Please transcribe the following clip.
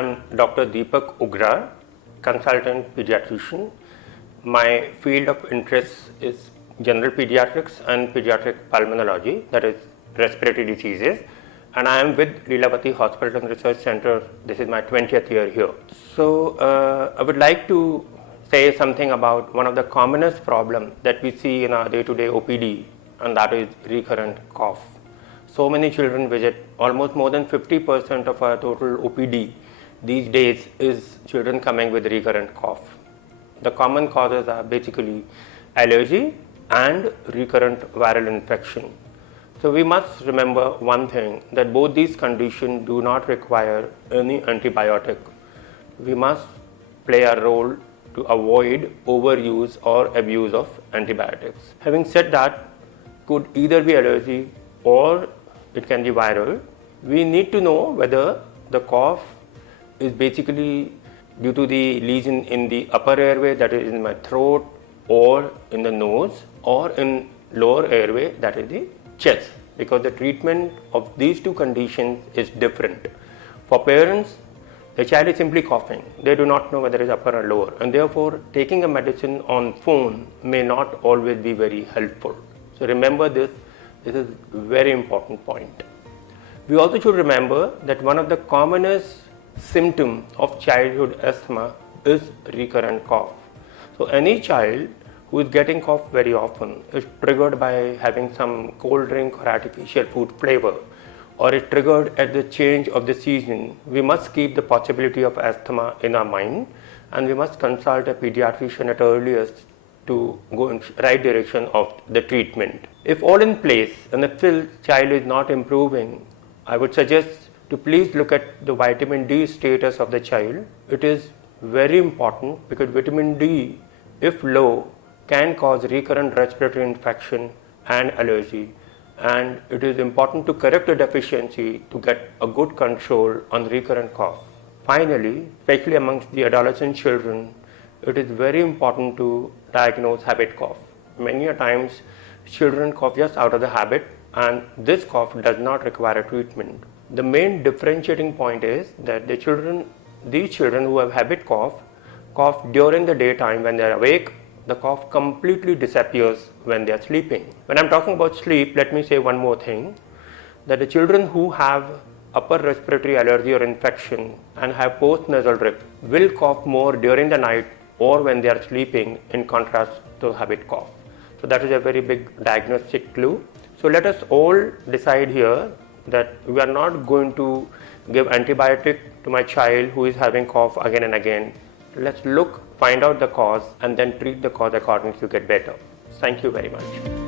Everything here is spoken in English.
I'm Dr. Deepak Ugra, consultant pediatrician. My field of interest is general pediatrics and pediatric pulmonology, that is respiratory diseases. And I am with Lilavati Hospital and Research Center. This is my 20th year here. So I would like to say something about one of the commonest problems that we see in our day-to-day OPD, and that is recurrent cough. So many children visit, almost more than 50% of our total OPD these days is children coming with recurrent cough. The common causes are basically allergy and recurrent viral infection. So we must remember one thing, that both these conditions do not require any antibiotic. We must play a role to avoid overuse or abuse of antibiotics. Having said that, could either be allergy or it can be viral. We need to know whether the cough is basically due to the lesion in the upper airway, that is in my throat, or in the nose, or in lower airway, that is the chest, because the treatment of these two conditions is different. For parents, the child is simply coughing. They do not know whether it is upper or lower, and therefore taking a medicine on phone may not always be very helpful. So remember this. This is a very important point. We also should remember that one of the commonest symptoms of childhood asthma is recurrent cough. So any child who is getting cough very often is triggered by having some cold drink or artificial food flavor, or is triggered at the change of the season. We must keep the possibility of asthma in our mind, and we must consult a pediatrician at earliest to go in right direction of the treatment. If all in place and if the child is not improving, I would suggest to please look at the vitamin D status of the child. It is very important because vitamin D, if low, can cause recurrent respiratory infection and allergy, and it is important to correct the deficiency to get a good control on recurrent cough. Finally, especially amongst the adolescent children, it is very important to diagnose habit cough. Many a times children cough just out of the habit, and this cough does not require a treatment. The main differentiating point is that these children who have habit cough during the daytime when they are awake. The cough completely disappears when they are sleeping. When I am talking about sleep, let me say one more thing, that the children who have upper respiratory allergy or infection and have post-nasal drip will cough more during the night or when they are sleeping, in contrast to habit cough. So that is a very big diagnostic clue. So let us all decide here that we are not going to give antibiotic to my child who is having cough again and again. Let's find out the cause and then treat the cause accordingly to get better. Thank you very much.